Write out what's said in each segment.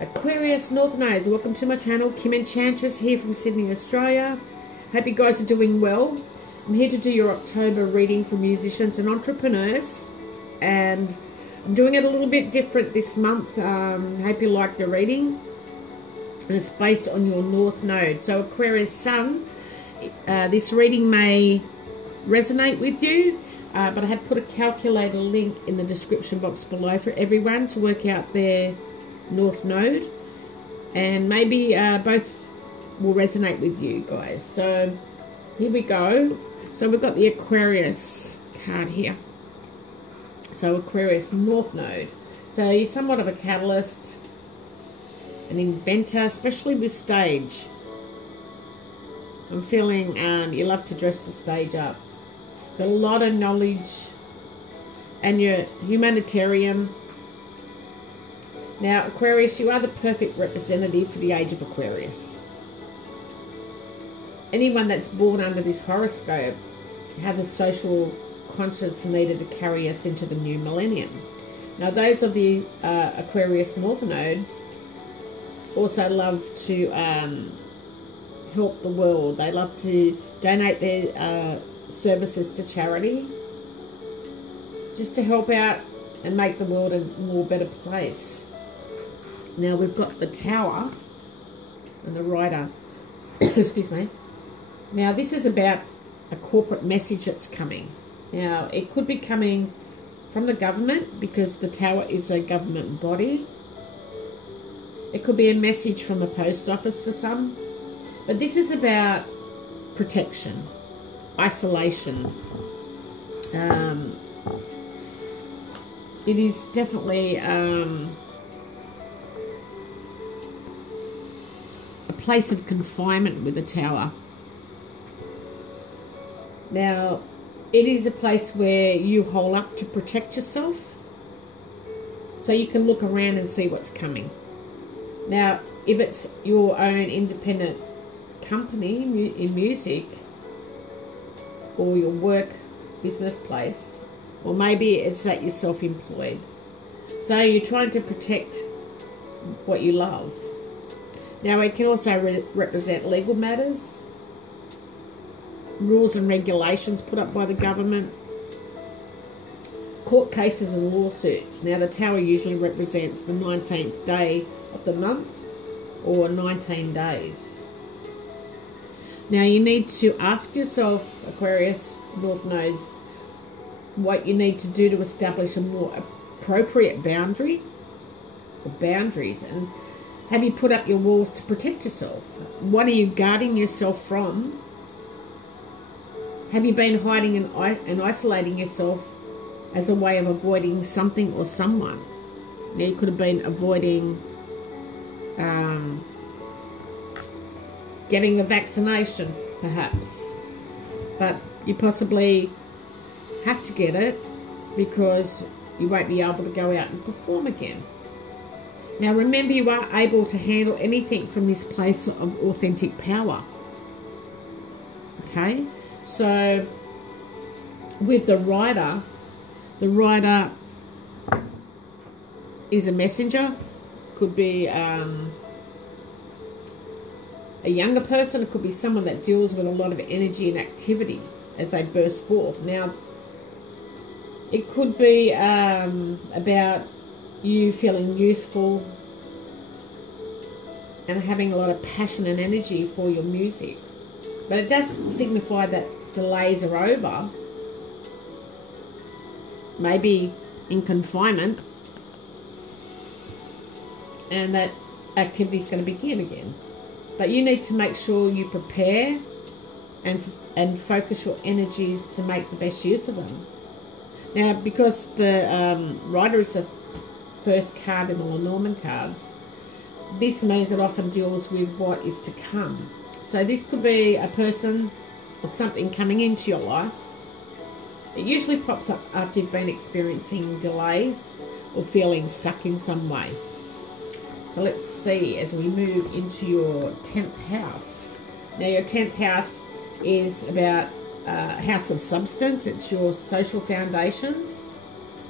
Aquarius North Nose, welcome to my channel. Kim Enchantress here from Sydney, Australia. Hope you guys are doing well. I'm here to do your October reading for musicians and entrepreneurs, and I'm doing it a little bit different this month. Hope you like the reading, and it's based on your North Node. So Aquarius Sun, this reading may resonate with you, but I have put a calculator link in the description box below for everyone to work out their North Node, and maybe both will resonate with you guys. So here we go. So we've got the Aquarius card here. So Aquarius North Node. So you're somewhat of a catalyst, an inventor, especially with stage. I'm feeling you love to dress the stage up. Got a lot of knowledge, and you're humanitarian. Now, Aquarius, you are the perfect representative for the age of Aquarius. Anyone that's born under this horoscope have the social conscience needed to carry us into the new millennium. Now, those of the Aquarius North Node also love to help the world. They love to donate their services to charity, just to help out and make the world a more better place. Now we've got the Tower and the Rider. Excuse me. Now this is about a corporate message that's coming. Now it could be coming from the government, because the Tower is a government body. It could be a message from a post office for some. But this is about protection, isolation. It is definitely a place of confinement with the Tower. Now, it is a place where you hole up to protect yourself, so you can look around and see what's coming. Now, if it's your own independent company in music, or your work business place, or maybe it's that you're self-employed, so you're trying to protect what you love. Now it can also represent legal matters, rules and regulations put up by the government, court cases and lawsuits. Now the Tower usually represents the 19th day of the month, or 19 days. Now you need to ask yourself, Aquarius North Nodes, what you need to do to establish a more appropriate boundary or boundaries, and have you put up your walls to protect yourself? What are you guarding yourself from? Have you been hiding and isolating yourself as a way of avoiding something or someone? Now you could have been avoiding getting the vaccination, perhaps, but you possibly have to get it because you won't be able to go out and perform again. Now remember, you are able to handle anything from this place of authentic power. Okay, so with the Rider is a messenger. Could be a younger person. It could be someone that deals with a lot of energy and activity as they burst forth. Now it could be about you feeling youthful and having a lot of passion and energy for your music. But it does signify that delays are over, maybe in confinement, and that activity is going to begin again. But you need to make sure you prepare and focus your energies to make the best use of them. Now, because the Rider is the first card in the Lenormand cards, this means it often deals with what is to come. So this could be a person or something coming into your life. It usually pops up after you've been experiencing delays or feeling stuck in some way. So let's see as we move into your 10th house. Now your 10th house is about house of substance. It's your social foundations.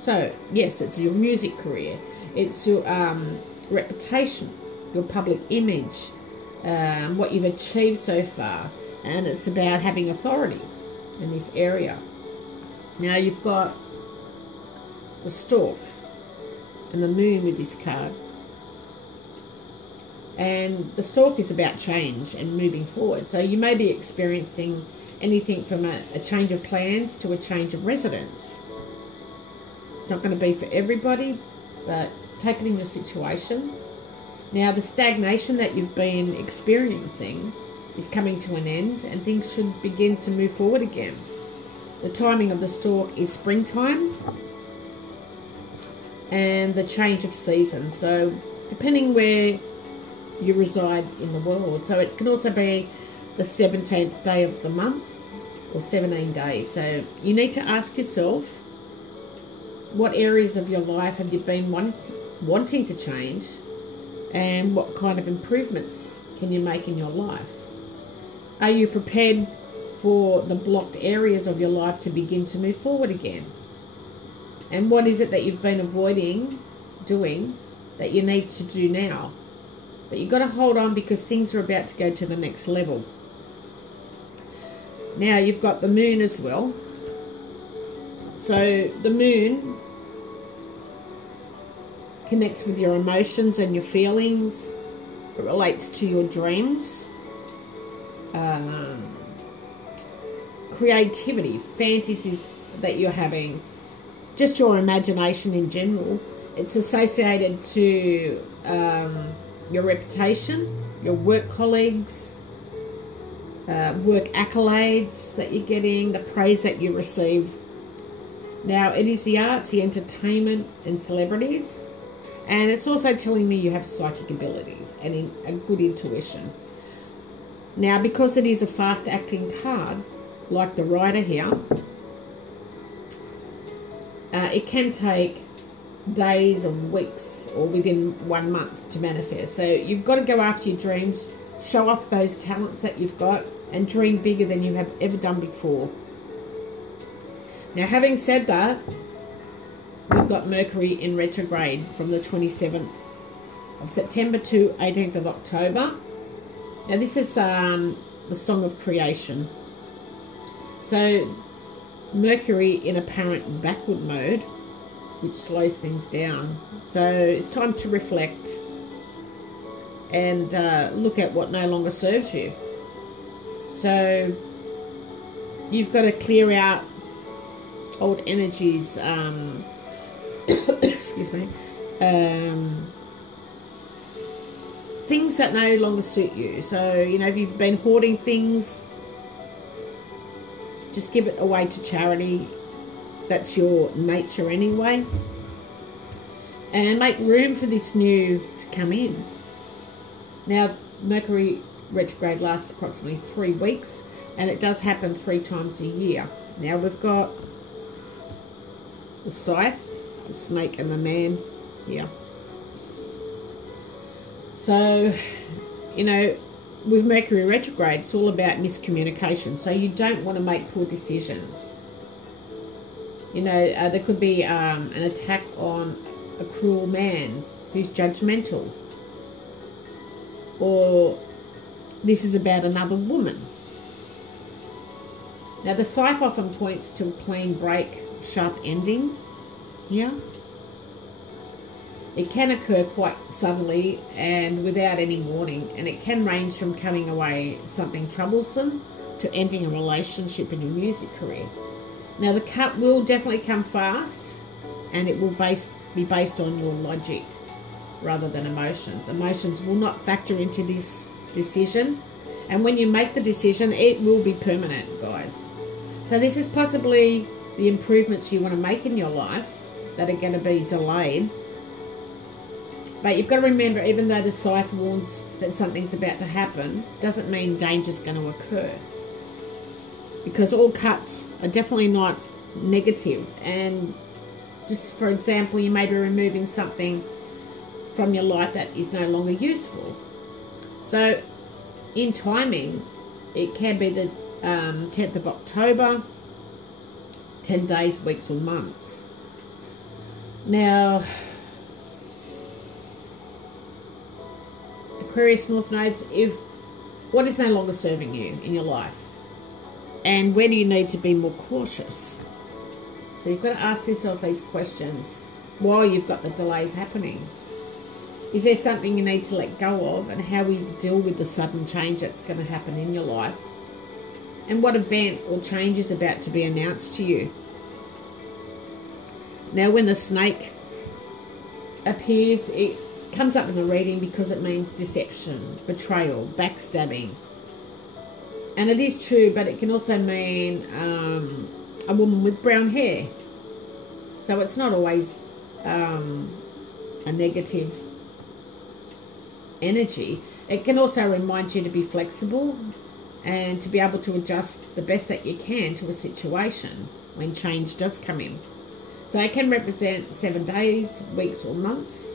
So yes, it's your music career. It's your reputation, your public image, what you've achieved so far, and it's about having authority in this area. Now you've got the stork and the moon with this card. And the stork is about change and moving forward. So you may be experiencing anything from a change of plans to a change of residence. It's not going to be for everybody, but take it in your situation. Now the stagnation that you've been experiencing is coming to an end, and things should begin to move forward again. The timing of the stork is springtime and the change of season. So depending where you reside in the world. So it can also be the 17th day of the month or 17 days. So you need to ask yourself, what areas of your life have you been wanting to change, and what kind of improvements can you make in your life? Are you prepared for the blocked areas of your life to begin to move forward again? And what is it that you've been avoiding doing that you need to do now? But you've got to hold on, because things are about to go to the next level. Now you've got the moon as well. So the moon connects with your emotions and your feelings. It relates to your dreams, creativity, fantasies that you're having, just your imagination in general. It's associated to your reputation, your work colleagues, work accolades that you're getting, the praise that you receive. Now, it is the arts, the entertainment, and celebrities. And it's also telling me you have psychic abilities and a good intuition. Now, because it is a fast-acting card, like the Rider here, it can take days or weeks or within 1 month to manifest. So you've got to go after your dreams, show off those talents that you've got, and dream bigger than you have ever done before. Now, having said that, we've got Mercury in retrograde from the 27th of September to 18th of October. Now this is the song of creation. So Mercury in apparent backward mode, which slows things down. So it's time to reflect and look at what no longer serves you. So you've got to clear out old energies, excuse me, things that no longer suit you. So, you know, if you've been hoarding things, just give it away to charity. That's your nature anyway. And make room for this new to come in. Now, Mercury retrograde lasts approximately 3 weeks, and it does happen 3 times a year. Now we've got the scythe, the snake, and the man here. So, you know, with Mercury retrograde, it's all about miscommunication. So you don't want to make poor decisions. You know, there could be an attack on a cruel man who's judgmental. Or this is about another woman. Now the scythe often points to a clean break, sharp ending here. It can occur quite suddenly and without any warning, and it can range from cutting away something troublesome to ending a relationship in your music career. Now the cut will definitely come fast, and it will be based on your logic rather than emotions. Emotions will not factor into this decision, and when you make the decision, it will be permanent, guys. So this is possibly the improvements you want to make in your life that are going to be delayed. But you've got to remember, even though the scythe warns that something's about to happen, doesn't mean danger's going to occur. Because all cuts are definitely not negative. And just for example, you may be removing something from your life that is no longer useful. So in timing, it can be the 10th of October, 10 days, weeks or months. Now, Aquarius North Nodes, if what is no longer serving you in your life, and where do you need to be more cautious? So you've got to ask yourself these questions while you've got the delays happening. Is there something you need to let go of, and how will you deal with the sudden change that's going to happen in your life? And what event or change is about to be announced to you? Now, when the snake appears, it comes up in the reading because it means deception, betrayal, backstabbing. And it is true, but it can also mean a woman with brown hair. So it's not always a negative energy. It can also remind you to be flexible and to be able to adjust the best that you can to a situation when change does come in. So it can represent 7 days, weeks or months.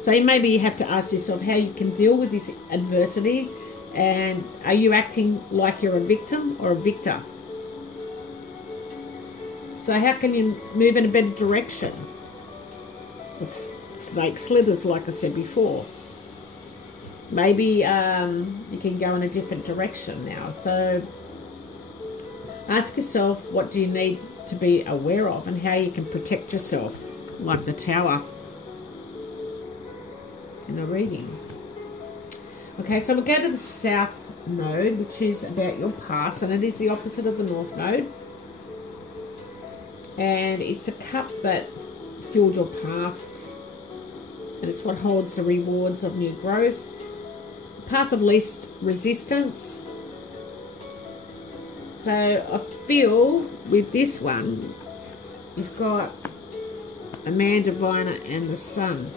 So maybe you have to ask yourself how you can deal with this adversity, and are you acting like you're a victim or a victor? So how can you move in a better direction? The snake slithers, like I said before. Maybe you can go in a different direction now. So ask yourself, what do you need to be aware of, and how you can protect yourself, like the Tower in a reading. Okay, so we'll go to the South Node, which is about your past, and it is the opposite of the North Node. And it's a cup that filled your past, and it's what holds the rewards of new growth. Path of least resistance. So I feel with this one, you've got a man, diviner, and the sun.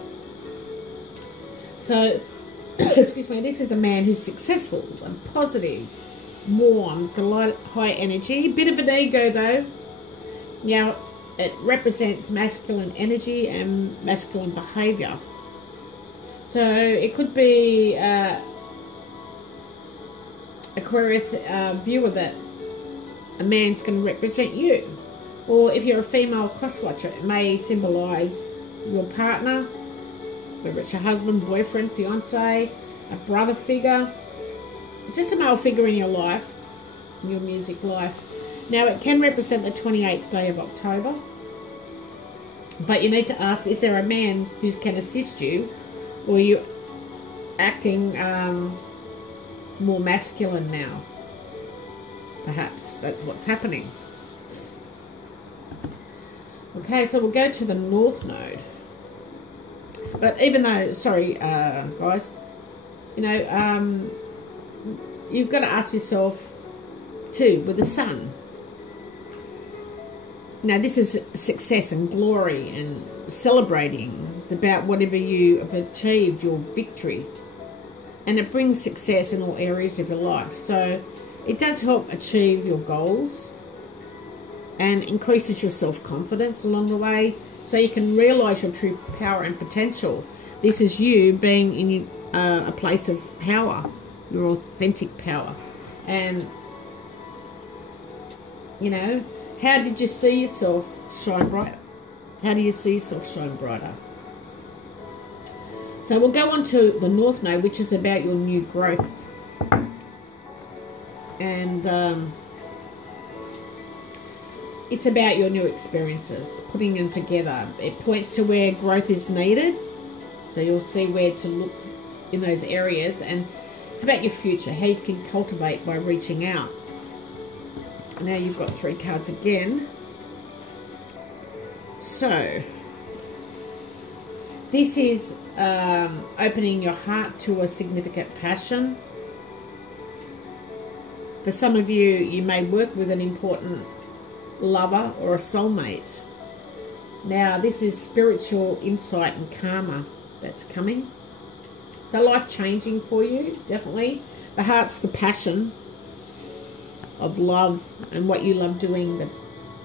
So, excuse me, this is a man who's successful and positive, warm, got a lot of high energy, bit of an ego though. Now, it represents masculine energy and masculine behaviour. So it could be Aquarius viewer that a man's going to represent you. Or if you're a female cross-watcher, it may symbolise your partner, whether it's your husband, boyfriend, fiance, a brother figure, just a male figure in your life, in your music life. Now, it can represent the 28th day of October, but you need to ask, is there a man who can assist you, or are you acting more masculine now? Perhaps that's what's happening. Okay, so we'll go to the North Node. But even though, sorry, guys, you know, you've got to ask yourself too, with the sun. Now, this is success and glory and celebrating. It's about whatever you have achieved, your victory. And it brings success in all areas of your life. So it does help achieve your goals and increases your self-confidence along the way, so you can realise your true power and potential. This is you being in a place of power, your authentic power. And, you know, how did you see yourself shine brighter? How do you see yourself shine brighter? So we'll go on to the North Node, which is about your new growth. And it's about your new experiences, putting them together. It points to where growth is needed, so you'll see where to look in those areas. And it's about your future, how you can cultivate by reaching out. Now you've got 3 cards again. So this is opening your heart to a significant passion. For some of you, you may work with an important lover or a soulmate. Now, this is spiritual insight and karma that's coming. So life-changing for you, definitely. The heart's the passion of love and what you love doing,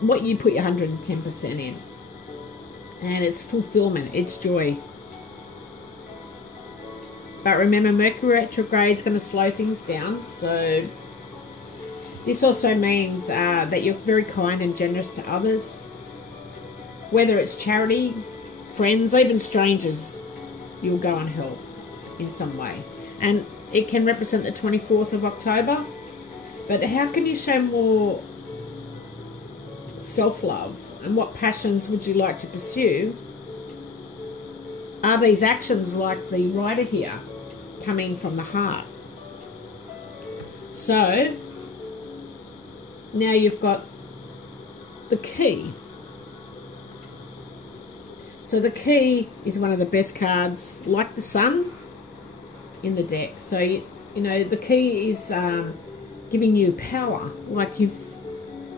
what you put your 110% in. And it's fulfillment, it's joy. But remember, Mercury retrograde is going to slow things down. So this also means that you're very kind and generous to others. Whether it's charity, friends, even strangers, you'll go and help. in some way. And it can represent the 24th of October. But how can you show more self-love? And what passions would you like to pursue? Are these actions, like the writer here, coming from the heart? So now you've got the key. So the key is one of the best cards, like the sun, in the deck. So you know, the key is giving you power, like you've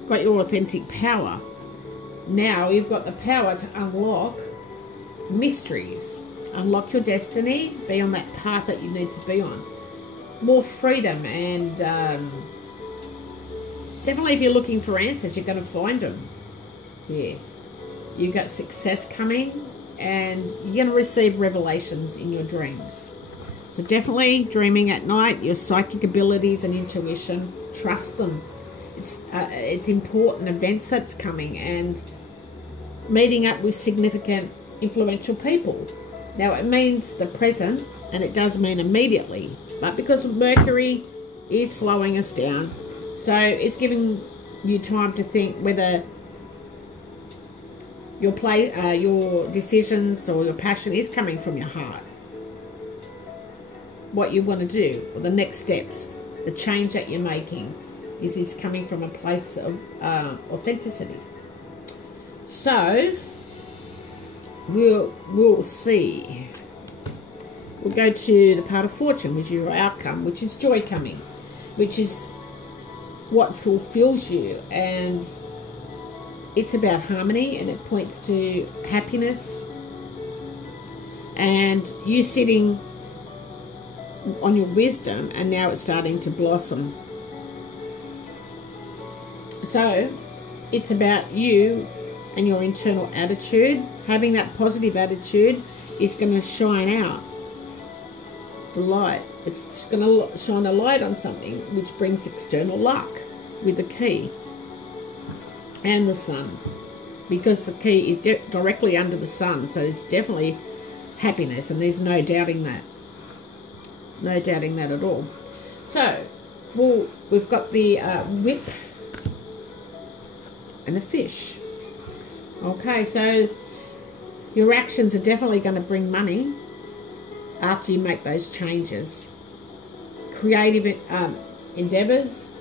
got your authentic power. Now you've got the power to unlock mysteries, unlock your destiny, be on that path that you need to be on. More freedom, and definitely if you're looking for answers, you're going to find them. Yeah, you've got success coming, and you're going to receive revelations in your dreams. So definitely dreaming at night, your psychic abilities and intuition, trust them. It's important events that's coming, and meeting up with significant, influential people. Now it means the present, and it does mean immediately, but because Mercury is slowing us down, so it's giving you time to think whether your decisions or your passion is coming from your heart. What you want to do, or the next steps, the change that you're making, is this coming from a place of authenticity? So we'll see. We'll go to the part of fortune, which is your outcome, which is joy coming, which is what fulfills you, and it's about harmony, and it points to happiness, and you sitting on your wisdom, and now it's starting to blossom. So it's about you and your internal attitude. Having that positive attitude is going to shine out the light. It's going to shine a light on something, which brings external luck with the key and the sun, because the key is directly under the sun. So there's definitely happiness, and there's no doubting that. No doubting that at all. So we've got the whip and the fish. Okay, so your actions are definitely going to bring money after you make those changes. Creative endeavors,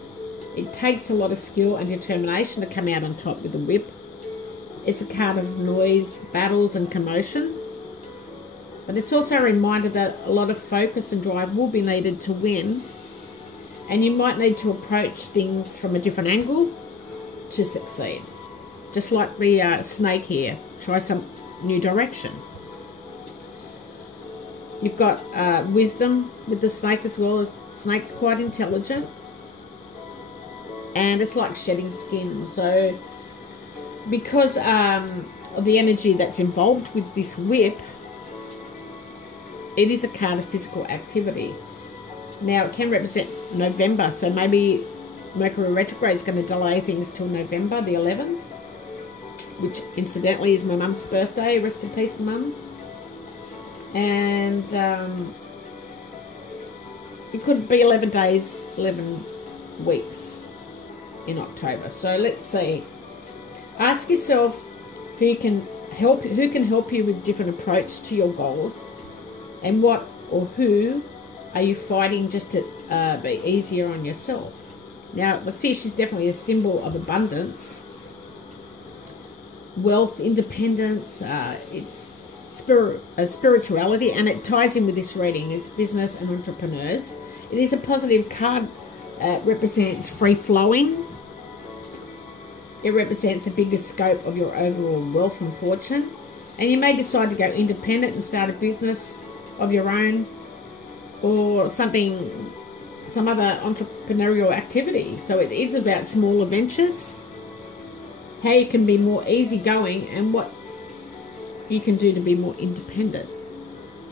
it takes a lot of skill and determination to come out on top with the whip. It's a card of noise, battles and commotion, but it's also a reminder that a lot of focus and drive will be needed to win, and you might need to approach things from a different angle to succeed. Just like the snake here, try some new direction. You've got wisdom with the snake as well. As snake's quite intelligent, and it's like shedding skin. So because of the energy that's involved with this whip, it is a card of physical activity. Now it can represent November, so maybe Mercury retrograde is going to delay things till November the 11th, which incidentally is my mum's birthday. Rest in peace, Mum. And it could be 11 days, 11 weeks in October. So let's see. Ask yourself who can help you with different approach to your goals, and what or who are you fighting just to be easier on yourself. Now the fish is definitely a symbol of abundance, wealth, independence. It's spirituality, and it ties in with this reading. It's business and entrepreneurs. It is a positive card. Represents free flowing. It represents a bigger scope of your overall wealth and fortune, and you may decide to go independent and start a business of your own, or some other entrepreneurial activity. So it is about smaller ventures, how you can be more easygoing, and what you can do to be more independent.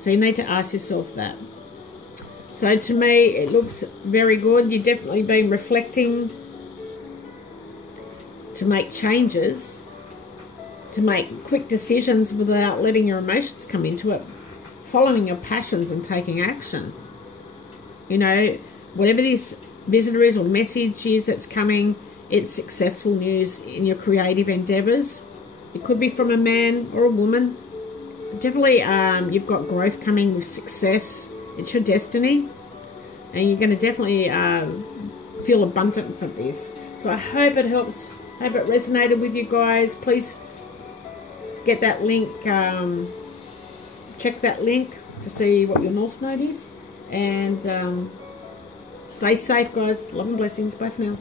So you need to ask yourself that. So to me, it looks very good. You've definitely been reflecting to make changes, to make quick decisions without letting your emotions come into it. following your passions and taking action. You know, whatever this visitor is or message is that's coming, it's successful news in your creative endeavors. It could be from a man or a woman. Definitely, you've got growth coming with success. It's your destiny. And you're going to definitely feel abundant for this. So I hope it helps. I hope it resonated with you guys. Please get that link. Check that link to see what your North Node is. And stay safe, guys. Love and blessings. Bye for now.